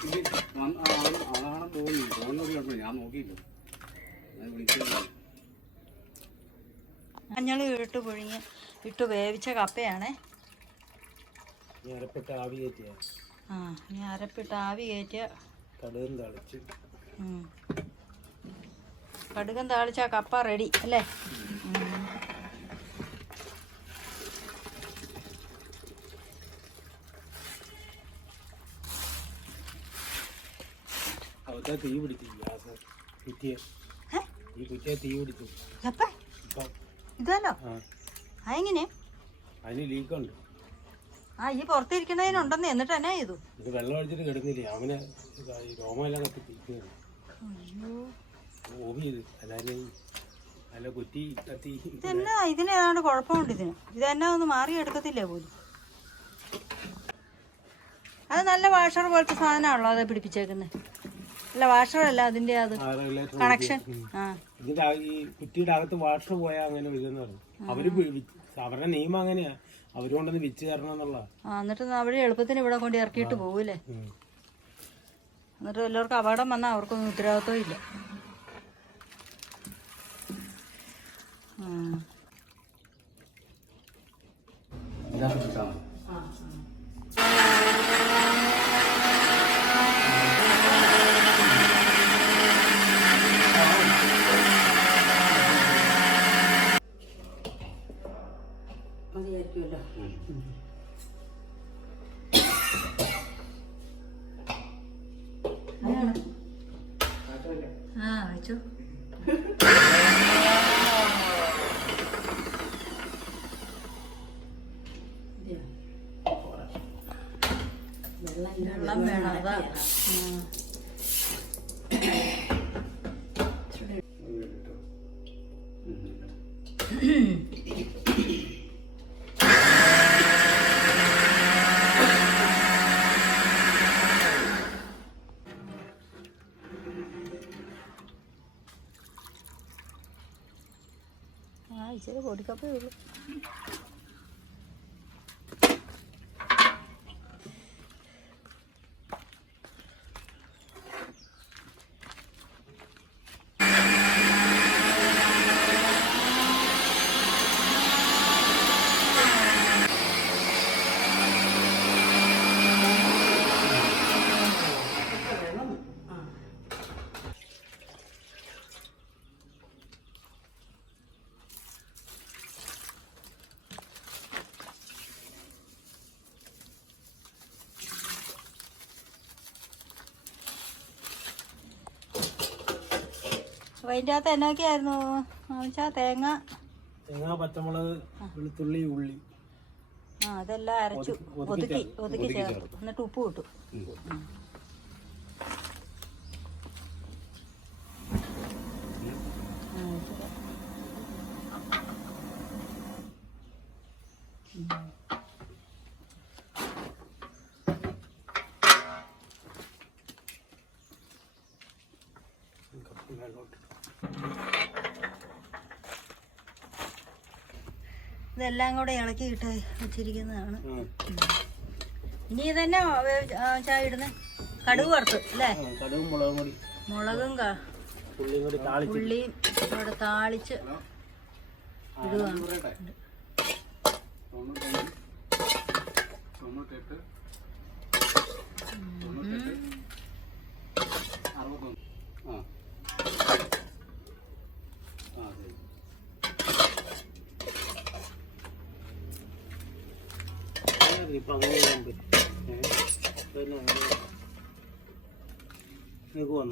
അതാണ് തോന്നുന്നു. ഞാൻ നോക്കിയില്ല. മഞ്ഞൾ ഇട്ട് പുഴുങ്ങി ഇട്ട് വേവിച്ച കപ്പയാണേ. ഇനി അരപ്പിട്ട് ആവി കയറ്റിയ കടുകും താളിച്ച കപ്പ റെഡി അല്ലേ? തീ പിടിച്ചു. ഇതല്ലോ അതെങ്ങനെ? അതിന് ലീക്കുണ്ട്. ഈ പുറത്തിരിക്കണതിനുണ്ടെന്ന്. എന്നിട്ട് എന്നാ ചെയ്തു? ഇത് വെള്ളം ഒഴിച്ചിട്ട് കിടന്നില്ലേ, അവനെ രോമെല്ലാം കത്തി അല്ല കുറ്റി കത്തി. ഇതെന്നാ ഇതിനേതാണ്ട് കുഴപ്പമുണ്ട്. ഇതെന്നാ ഒന്ന് മാറി എടുക്കത്തില്ലേ പോലും. അത് നല്ല വാഷർ പോലത്തെ സാധനമാണല്ലോ അത് പിടിപ്പിച്ചേക്കുന്നത്. അല്ല വാഷറല്ല അതിന്റെ അത് കണക്ഷൻ. ഇതിന്റെ ഈ കുറ്റിയുടെ അകത്ത് വാഷർ പോയാൽ അങ്ങനെ വിൽക്കുന്ന പറഞ്ഞു. അവരുടെ നിയമം അങ്ങനെയാ. അവര് കൊണ്ടൊന്ന് വിച്ച് തരണം എന്നുള്ള. എന്നിട്ട് അവിടെ എളുപ്പത്തിന് ഇവിടെ കൊണ്ട് ഇറക്കിയിട്ട് പോകൂലേ. എന്നിട്ട് എല്ലാവർക്കും അപകടം വന്നാൽ അവർക്കൊന്നും ഉത്തരവാദിത്വം ഇല്ല. വെച്ചു. വെള്ളം വേണം. അതാ ഇച്ചിരി പൊടിക്കപ്പേ ഉള്ളൂ. അപ്പൊ അതിൻ്റെ അകത്ത് എന്നൊക്കെയായിരുന്നു? തേങ്ങ, പച്ചമുളക്, വെളുത്തുള്ളി, ഉള്ളി അതെല്ലാം അരച്ചു ഒതുക്കി ചേർത്തു. എന്നിട്ട് ഉപ്പ് കിട്ടും. ഇതെല്ലാം കൂടെ ഇളക്കി ഇട്ട് വെച്ചിരിക്കുന്നതാണ്. ഇനി ഇതന്നെ ചായ ഇടുന്നത്. കടുക് വറുത്ത് അല്ലേ? മുളകും ഉള്ളിയും ഇവിടെ താളിച്ച് ഇടുകയാണ്. ഇപ്പൊ അങ്ങനെ ചെയ്യാൻ പറ്റും. നിങ്ങൾക്ക് വന്നോ?